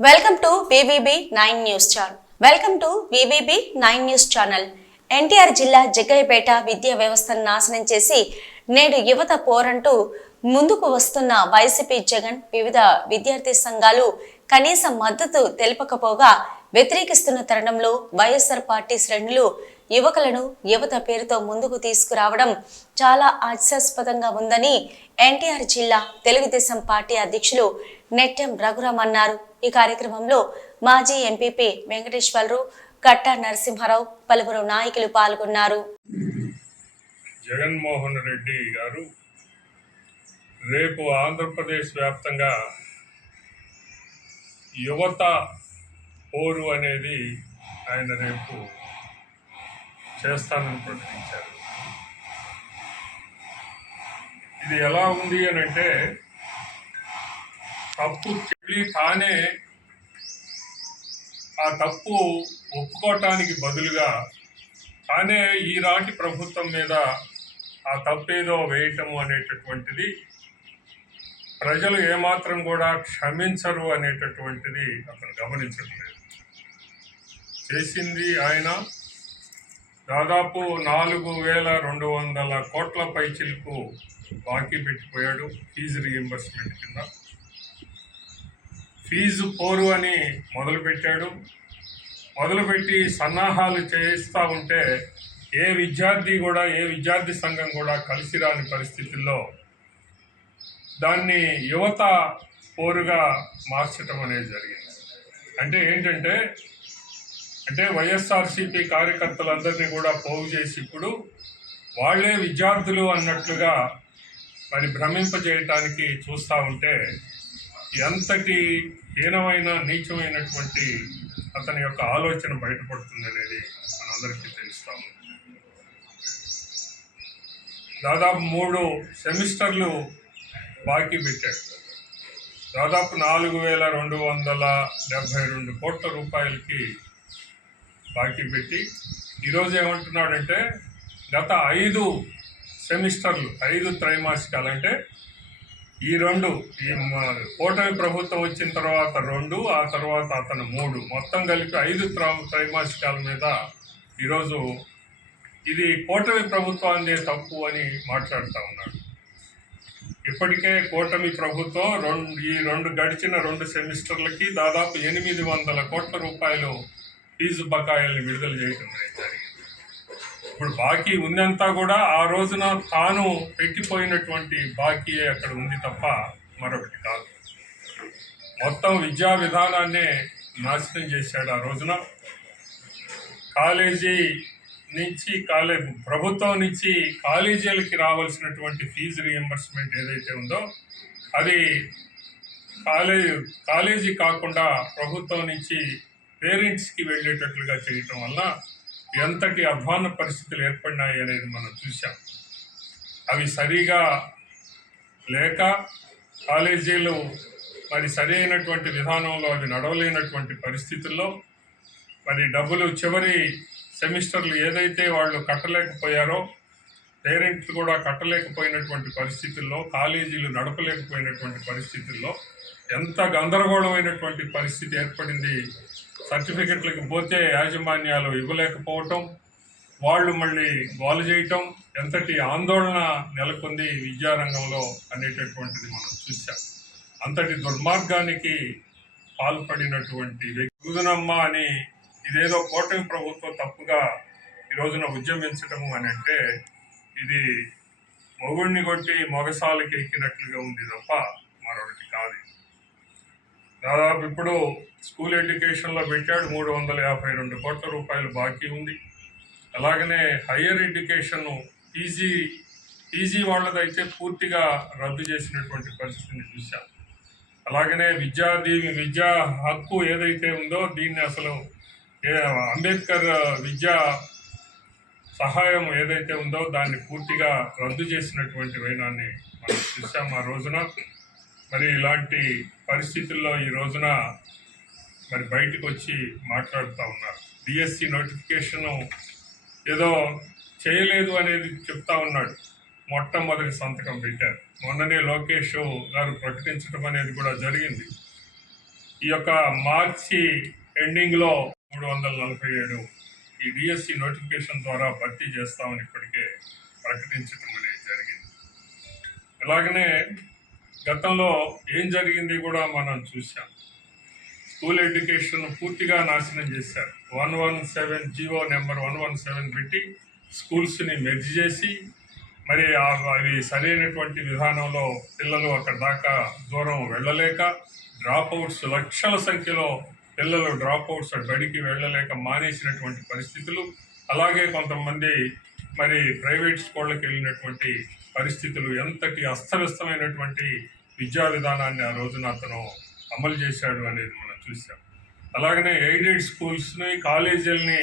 Welcome to BBB nine news channel welcome to BBB nine news channel NTR జిల్లా జగ్గయ్యపేట విద్యా వ్యవస్థను నాశనం చేసి నేడు యువత పోరంటూ ముందుకు వస్తున్న వైసీపీ జగన్ వివిధ విద్యార్థి సంఘాలు కనీస మద్దతు తెలపకపోగా వ్యతిరేకిస్తున్న తరుణంలో వైఎస్ఆర్ పార్టీ శ్రేణులు యువకులను యువత పేరుతో ముందుకు తీసుకురావడం చాలా హాస్యాస్పదంగా ఉందని ఎన్టీఆర్ జిల్లా తెలుగుదేశం పార్టీ అధ్యక్షులు నెట్టెం రఘురామ్ అన్నారు. ఈ కార్యక్రమంలో మాజీ ఎంపీపీ వెంకటేశ్వరరావు కట్టా నరసింహారావు పలువురు నాయకులు పాల్గొన్నారు. జగన్మోహన్ రెడ్డి గారు రేపు ఆంధ్రప్రదేశ్ వ్యాప్తంగా యువత పోరు అనేది ఆయన రేపు చేస్తానని ప్రకటించారు. ఇది ఎలా ఉంది అని అంటే తప్పు చెల్లి తానే ఆ తప్పు ఒప్పుకోవటానికి బదులుగా తానే ఈనాటి ప్రభుత్వం మీద ఆ తప్పేదో వేయటము అనేటటువంటిది ప్రజలు ఏమాత్రం కూడా క్షమించరు అనేటటువంటిది అతను గమనించట్లేదు. చేసింది ఆయన దాదాపు నాలుగు వేల రెండు వందల కోట్ల పైచిలకు బాకీ పెట్టిపోయాడు ఫీజు రీఎంబర్స్మెంట్ కింద. ఫీజు పోరు అని మొదలుపెట్టాడు. మొదలుపెట్టి సన్నాహాలు చేస్తూ ఉంటే ఏ విద్యార్థి కూడా ఏ విద్యార్థి సంఘం కూడా కలిసి రాని పరిస్థితుల్లో దాన్ని యువత పోరుగా మార్చటం అనేది జరిగింది. అంటే ఏంటంటే అంటే వైఎస్ఆర్సీపీ కార్యకర్తలందరినీ కూడా పోగు చేసి ఇప్పుడు వాళ్ళే విద్యార్థులు అన్నట్లుగా మరి భ్రమింపజేయటానికి చూస్తూ ఉంటే ఎంతటి హీనమైన నీచమైనటువంటి అతని యొక్క ఆలోచన బయటపడుతుంది అనేది మనందరికీ తెలుస్తాము దాదాపు మూడు సెమిస్టర్లు బాకీ పెట్టాడు దాదాపు నాలుగు వేల రెండు వందల డెబ్భై రెండు కోట్ల రూపాయలకి బాకీ పెట్టి ఈరోజు ఏమంటున్నాడంటే గత ఐదు సెమిస్టర్లు ఐదు త్రైమాసికాలు అంటే ఈ రెండు ఈ కూటమి ప్రభుత్వం వచ్చిన తర్వాత రెండు ఆ తర్వాత అతను మూడు. మొత్తం కలిపి ఐదు త్రైమాసికాల మీద ఈరోజు ఇది కూటమి ప్రభుత్వాన్ని తప్పు అని మాట్లాడుతూ ఉన్నాడు. ఇప్పటికే కూటమి ప్రభుత్వం రెండు ఈ రెండు గడిచిన రెండు సెమిస్టర్లకి దాదాపు ఎనిమిది వందల కోట్ల రూపాయలు ఫీజు బకాయిల్ని విడుదల చేయటం అనేది జరిగింది. ఇప్పుడు బాకీ ఉందంతా కూడా ఆ రోజున తాను పెట్టిపోయినటువంటి బాకీ అక్కడ ఉంది తప్ప మరొకటి కాదు. మొత్తం విద్యా విధానాన్నే నాశనం చేశాడు ఆ రోజున. కాలేజీ నుంచి కాలే ప్రభుత్వం నుంచి కాలేజీలకి రావాల్సినటువంటి ఫీజు రియంబర్స్మెంట్ ఏదైతే ఉందో అది కాలేజ్ కాలేజీ కాకుండా ప్రభుత్వం నుంచి పేరెంట్స్కి వెళ్ళేటట్లుగా చేయటం వల్ల ఎంతటి అధ్వాన పరిస్థితులు ఏర్పడినాయి అనేది మనం చూసాం అవి సరిగా లేక కాలేజీలు మరి సరైనటువంటి విధానంలో అవి నడవలేనటువంటి పరిస్థితుల్లో మరి డబ్బులు చివరి సెమిస్టర్లు ఏదైతే వాళ్ళు కట్టలేకపోయారో పేరెంట్లు కూడా కట్టలేకపోయినటువంటి పరిస్థితుల్లో కాలేజీలు నడపలేకపోయినటువంటి పరిస్థితుల్లో ఎంత గందరగోళమైనటువంటి పరిస్థితి ఏర్పడింది. సర్టిఫికెట్లకు పోతే యాజమాన్యాలు ఇవ్వలేకపోవటం వాళ్ళు మళ్ళీ గోలు చేయటం ఎంతటి ఆందోళన నెలకొంది విద్యారంగంలో అనేటటువంటిది మనం చూసాం అంతటి దుర్మార్గానికి పాల్పడినటువంటి వ్యక్తునమ్మ అని ఇదేదో కూటమి ప్రభుత్వం తప్పుగా ఈ రోజున ఉద్యమించటము అని అంటే ఇది మొగుడిని కొట్టి మొగసాలకి ఎక్కినట్లుగా ఉంది తప్ప మరొకటి కాదు. దాదాపు ఇప్పుడు స్కూల్ ఎడ్యుకేషన్లో పెట్టాడు మూడు వందల యాభై రెండు కోట్ల రూపాయలు బాకీ ఉంది. అలాగనే హయ్యర్ ఎడ్యుకేషన్ పీజీ పీజీ వాళ్ళదైతే పూర్తిగా రద్దు చేసినటువంటి పరిస్థితిని చూశాం. అలాగనే విద్యా దీని విద్యా హక్కు ఏదైతే ఉందో దీన్ని అసలు అంబేద్కర్ విద్యా సహాయం ఏదైతే ఉందో దాన్ని పూర్తిగా రద్దు చేసినటువంటి వైనాన్ని మనం చూసాం ఆ రోజున. మరి ఇలాంటి పరిస్థితుల్లో ఈ రోజున మరి బయటకు వచ్చి మాట్లాడుతూ ఉన్నారు. డిఎస్సి నోటిఫికేషను ఏదో చేయలేదు అనేది చెప్తా ఉన్నాడు. మొట్టమొదటి సంతకం పెట్టారు. మొన్ననే లోకేష్ గారు ప్రకటించడం అనేది కూడా జరిగింది. ఈ యొక్క మార్చి ఎండింగ్లో మూడు వందల నలభై ఏడు ఈ డిఎస్సి నోటిఫికేషన్ ద్వారా భర్తీ చేస్తామని ఇప్పటికే ప్రకటించడం అనేది జరిగింది. అలాగనే గతంలో ఏం జరిగింది కూడా మనం చూసాం స్కూల్ ఎడ్యుకేషన్ పూర్తిగా నాశనం చేశారు. One one seven GO number one one seven పెట్టి స్కూల్స్ని మెర్జ్ చేసి మరి ఆ- అవి సరైనటువంటి విధానంలో పిల్లలు అక్కడ దాకా దూరం వెళ్ళలేక డ్రాప్ అవుట్స్ లక్షల సంఖ్యలో పిల్లలు డ్రాప్ అవుట్స్ బడికి వెళ్ళలేక మానేసినటువంటి పరిస్థితులు అలాగే కొంతమంది మరి ప్రైవేట్ స్కూళ్ళకి వెళ్ళినటువంటి పరిస్థితులు ఎంతటి అస్తవ్యస్తమైనటువంటి విద్యా విధానాన్ని ఆ రోజున అతను అమలు చేశాడు అనేది మనం చూసాం అలాగనే ఎయిడెడ్ స్కూల్స్ని కాలేజీలని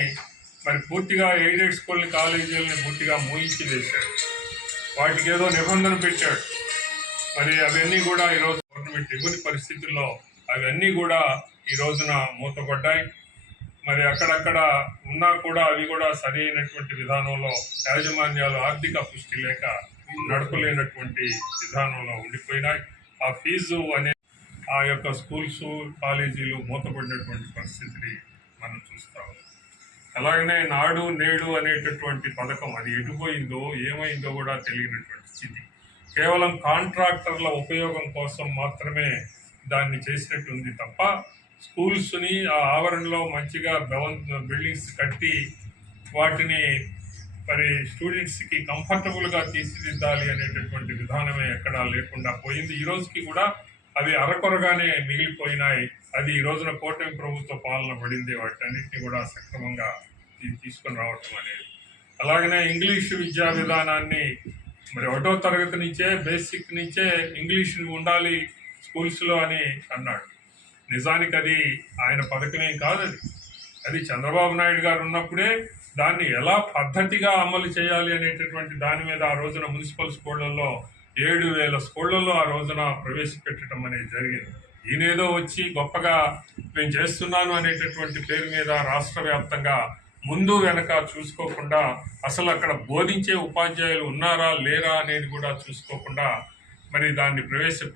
మరి పూర్తిగా ఎయిడెడ్ స్కూల్ని కాలేజీలని పూర్తిగా మూయించి వేశాడు వాటికి ఏదో నిబంధన పెట్టాడు. మరి అవన్నీ కూడా ఈరోజు గవర్నమెంట్ ఇవ్వని పరిస్థితుల్లో అవన్నీ కూడా ఈ రోజున మూతపడ్డాయి. మరి అక్కడక్కడ ఉన్నా కూడా అవి కూడా సరి అయినటువంటి విధానంలో యాజమాన్యాలు ఆర్థిక పుష్టి లేక నడపలేనటువంటి విధానంలో ఉండిపోయినాయి. ఆ ఫీజు అనే ఆ యొక్క స్కూల్స్ కాలేజీలు మూతపడినటువంటి పరిస్థితిని మనం చూస్తాం అలాగనే నాడు నేడు అనేటటువంటి పథకం అది ఎటుపోయిందో ఏమైందో కూడా తెలియనటువంటి స్థితి. కేవలం కాంట్రాక్టర్ల ఉపయోగం కోసం మాత్రమే దాన్ని చేసినట్టుంది తప్ప స్కూల్స్ని ఆ ఆవరణలో మంచిగా భవన్ బిల్డింగ్స్ కట్టి వాటిని మరి స్టూడెంట్స్కి కంఫర్టబుల్గా తీర్చిదిద్దాలి అనేటటువంటి విధానమే ఎక్కడా లేకుండా పోయింది. ఈ రోజుకి కూడా అవి అరకొరగానే మిగిలిపోయినాయి. అది ఈ రోజున కూటమి ప్రభుత్వ పాలన పడింది. వాటన్నిటిని కూడా సక్రమంగా తీసుకొని రావటం అనేది. అలాగనే ఇంగ్లీష్ విద్యా విధానాన్ని మరి ఒకటో తరగతి నుంచే బేసిక్ నుంచే ఇంగ్లీష్ ఉండాలి స్కూల్స్లో అని అన్నాడు. నిజానికి అది ఆయన పథకమేం కాదు అది అది చంద్రబాబు నాయుడు గారు ఉన్నప్పుడే దాన్ని ఎలా పద్ధతిగా అమలు చేయాలి అనేటటువంటి దాని మీద ఆ రోజున మున్సిపల్ స్కూళ్ళల్లో ఏడు వేల స్కూళ్ళల్లో ఆ రోజున ప్రవేశపెట్టడం అనేది జరిగింది. ఈయనేదో వచ్చి గొప్పగా నేను చేస్తున్నాను అనేటటువంటి పేరు మీద రాష్ట్ర వ్యాప్తంగా ముందు వెనక చూసుకోకుండా అసలు అక్కడ బోధించే ఉపాధ్యాయులు ఉన్నారా లేరా అనేది కూడా చూసుకోకుండా మరి దాన్ని ప్రవేశపెట్టి